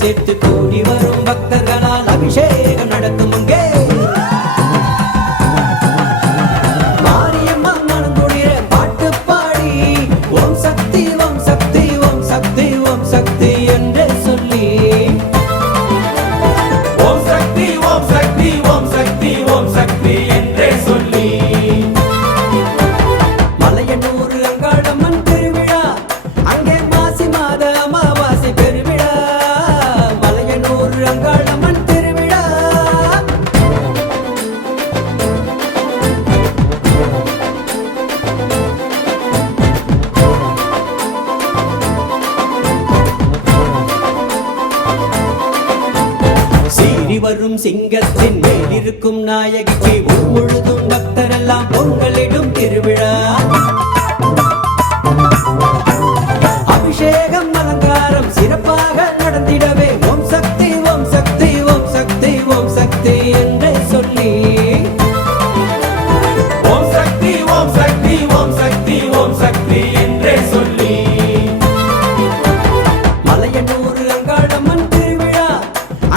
சேர்த்து கூடி வரும் பக்தர்களால் அபிஷேகம் நடக்கும் அங்கே மாரியம்மா மனம் குளிர பாட்டு பாடி ஓம் சக்தி ஓம் சக்தி ஓம் சக்தி ஓம் சக்தி என்று சொல்லி ஓம் சக்தி ஓம் சக்தி ஓம் சக்தி ஓம் சக்தி என்றே சொல்லி மலையனூர் அங்காளம்மன் திருவிழா அங்கே மாசி மாத அமாவாசை பெருவிழா மலையனூர் அங்காளம்மன் திருவிழா சீறி வரும் சிங்கத்தின் மேலிருக்கும் நாயகிக்கு ஊர் முழுதும் பக்தரெல்லாம் பொங்கலிடும் திருவிழா அபிஷேகம் அலங்காரம் சிறப்பாக நடந்திடவே ஓம் சக்தி ஓம் சக்தி ஓம் சக்தி ஓம் சக்தி என்றே சொல்லி ஓம் சக்தி ஓம் சக்தி ஓம் சக்தி ஓம் சக்தி என்றே சொல்லி மலையனூர் அங்காளம்மன் திருவிழா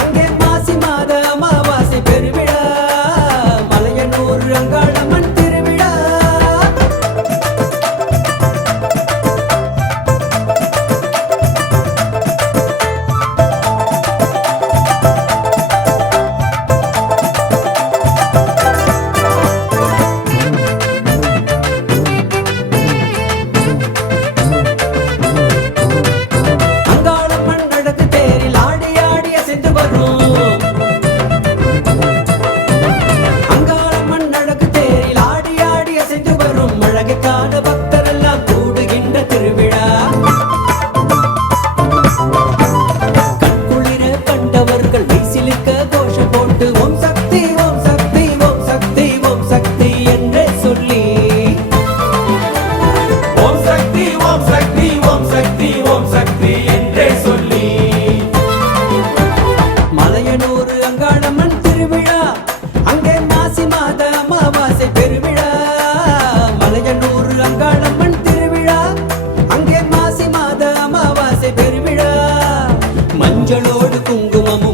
அங்கே மாசி மாத அமாவாசை பெருவிழா மலையனூர் அங்காளம்மன் திருவிழா அங்காளம்மன் நடக்கு தேரில் ஆடி ஆடி அசைந்து வரும் அங்காளம்மன் நடக்கு தேரில் ஆடி ஆடி அசைந்து வரும் அழகுக்கான பக்தரெல்லாம் கூடுகின்ற திருவிழா கண்குளிர கண்டவர்கள் வீசிலிருக்க கோஷம் போட்டு ஓம் சக்தி ஓம் சக்தி ஓம் சக்தி ஓம் சக்தி என்றே சொல்லி ஓம் சக்தி ஓம் சக்தி ஓம் சக்தி ஓம் சக்தி என்றே சொல்லி மலையனூர் அங்காளம்மன் திருவிழா அங்கே மாசி மாத அமாவாசை பெருவிழா மலையனூர் அங்காளம்மன் திருவிழா அங்கே மாசி மாத அமாவாசை பெருவிழா மஞ்சளோடு குங்குமம்